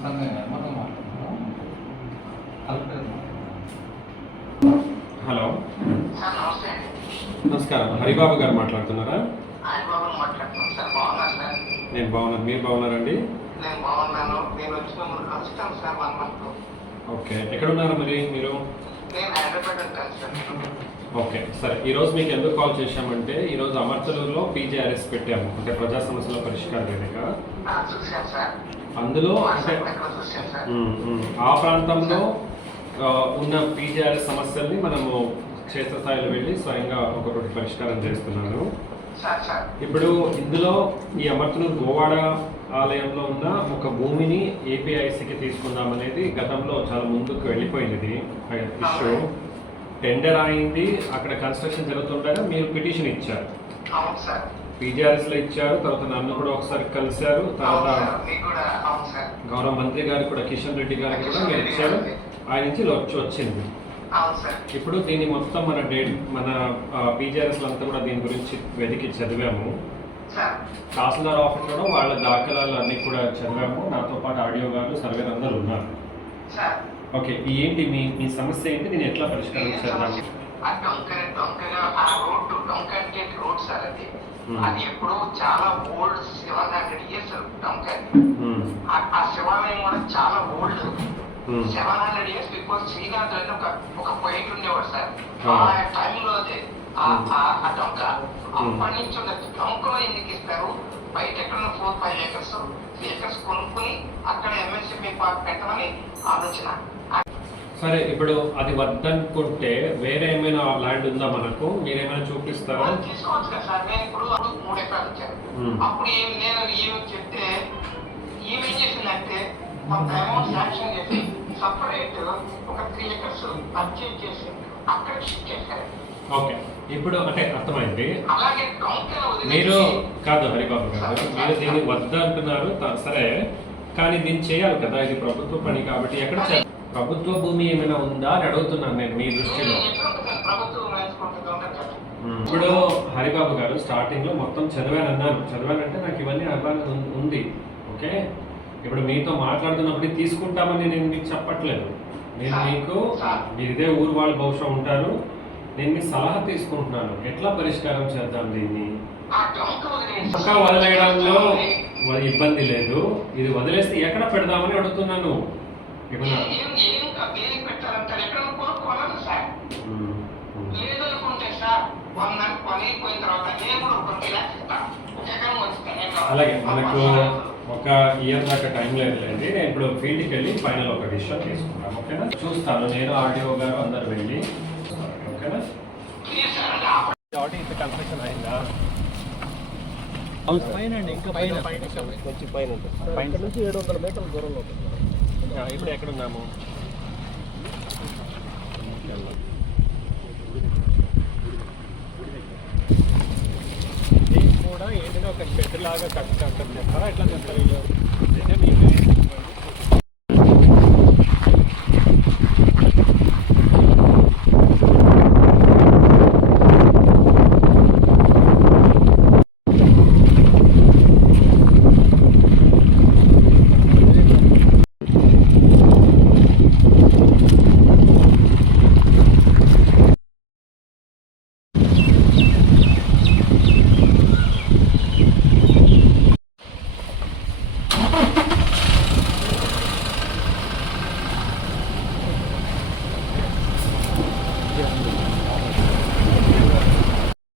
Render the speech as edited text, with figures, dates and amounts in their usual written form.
Hello, నమస్కారం. హరిబాబు గారు మాట్లాడుతున్నారా? నేను బాగున్నాను, మీరు బాగున్నారండి? ఓకే, ఎక్కడున్నారు మరి మీరు? ఓకే, సరే. ఈరోజు మీకు ఎందుకు కాల్ చేశామంటే, ఈరోజు అమర్చలూరులో పీజీఆర్ఎస్ పెట్టాము, అంటే ప్రజా సమస్యల పరిష్కార వేదిక. అందులో అంటే ఆ ప్రాంతంలో ఉన్న పీజీఆర్ఎస్ సమస్యల్ని మనము క్షేత్రస్థాయిలో వెళ్ళి స్వయంగా ఒక్కొక్కటి పరిష్కారం చేస్తున్నాను. ఇప్పుడు ఇందులో ఈ అమర్చలూరు గోవాడ ఆలయంలో ఉన్న ఒక భూమిని ఏపీఐసికి తీసుకుందామనేది గతంలో చాలా ముందుకు వెళ్ళిపోయింది ఇష్యూ. టెండర్ అయింది, అక్కడ కన్స్ట్రక్షన్ జరుగుతుండగా మీరు పిటిషన్ ఇచ్చారు, పీజీఆర్ఎస్ లో ఇచ్చారు. తర్వాత నన్ను కూడా ఒకసారి కలిశారు, తర్వాత గౌరవ మంత్రి గారికి కూడా, కిషన్ రెడ్డి గారికి కూడా మీరు ఇచ్చారు. ఆయన నుంచి వచ్చింది. ఇప్పుడు దీన్ని మొత్తం మన పీజీఆర్ఎస్ అంతా కూడా దీని గురించి వెతికి చదివాము. తహసీల్దార్ ఆఫీస్ లో వాళ్ళ దాఖలాలు అన్ని కూడా చదివాము. నాతో పాటు ఆడియో గారు, సర్వేర్ అందరూ ఉన్నారు. ఓకే, ఏంటి మీ సమస్య ఏంటి? దీన్ని ఎట్లా పరిష్కారం చేద్దాం? అది ఎప్పుడు చాలా ఓల్డ్ 700 years ఆ శివాలయం కూడా చాలా ఓల్డ్. 700 years బిఫోర్ శ్రీనాథ్ అని ఒక పొయిట్ ఉండేవాడు సార్. ఆ టైంలో ఆ డొంక అప్పటి నుంచి ఉండదు. డొంకలో ఎందుకు ఇస్తారు? బయట ఎక్కడ 4-5 acres కొనుక్కుని అక్కడ ఎంఎస్ఎంఈ పార్క్ పెట్టమని ఆలోచన. సరే, ఇప్పుడు అది వద్దనుకుంటే వేరే ఏమైనా ల్యాండ్ ఉందా మనకు? మీరేమైనా చూపిస్తారా? తీసుకోవచ్చు కదా సార్. నేను ఇప్పుడు 3 ఎకరాలు ఇచ్చాను. అప్పుడు నేను ఏమి చెప్తే ఏమేం చేసిందంటే కొంత అమౌంట్ శాంక్షన్ చేసి సపరేట్ ఒక 3 acres పర్చేజ్ చేసి అక్కడ షిఫ్ట్ చేశారు. ఓకే, ఇప్పుడు అంటే అర్థమైంది. అలాగే మీరు కాదు హరిబాబు గారు, మీరు దీన్ని వద్ద అంటున్నారు సరే, కానీ దీన్ని చేయాలి కదా, ఇది ప్రభుత్వ పని కాబట్టి. ఎక్కడ ప్రభుత్వ భూమి ఏమైనా ఉందా అని అడుగుతున్నాను నేను మీ దృష్టిలో. ఇప్పుడు హరిబాబు గారు స్టార్టింగ్ లో మొత్తం చదివానంటే నాకు ఇవన్నీ అవగాహన ఉంది. ఓకే, ఇప్పుడు మీతో మాట్లాడుతున్నప్పుడు తీసుకుంటామని నేను మీకు చెప్పట్లేదు. నేను మీకు మీరు ఇదే ఊరు వాళ్ళు బహుశా ఉంటారు, నేను మీ సలహా తీసుకుంటున్నాను. ఎట్లా పరిష్కారం చేద్దాం దీన్ని? ఇంకా వదిలేయడంలో ఇబ్బంది లేదు, ఇది వదిలేస్తే ఎక్కడ పెడదామని అడుగుతున్నాను. అలాగే మనకు 1 year దాకా టైం లేదులేండి. నేను ఇప్పుడు ఫీల్డ్కి వెళ్ళి ఫైనల్ ఒక డిసిషన్ తీసుకుంటాను. ఓకేనా? చూస్తాను, నేను ఆడియో గారు అందరు వెళ్ళి. ఓకేనా? కన్స్ట్రక్షన్ అయిందా? ఇంకా పైన నుంచి 700 మీటర్ల దూరంలో. ఇప్పుడు ఎక్కడున్నాము? దీనికి కూడా ఏంటంటే ఒక షెడ్ లాగా కట్టడం చెప్తారా? ఎట్లా చెప్తారు?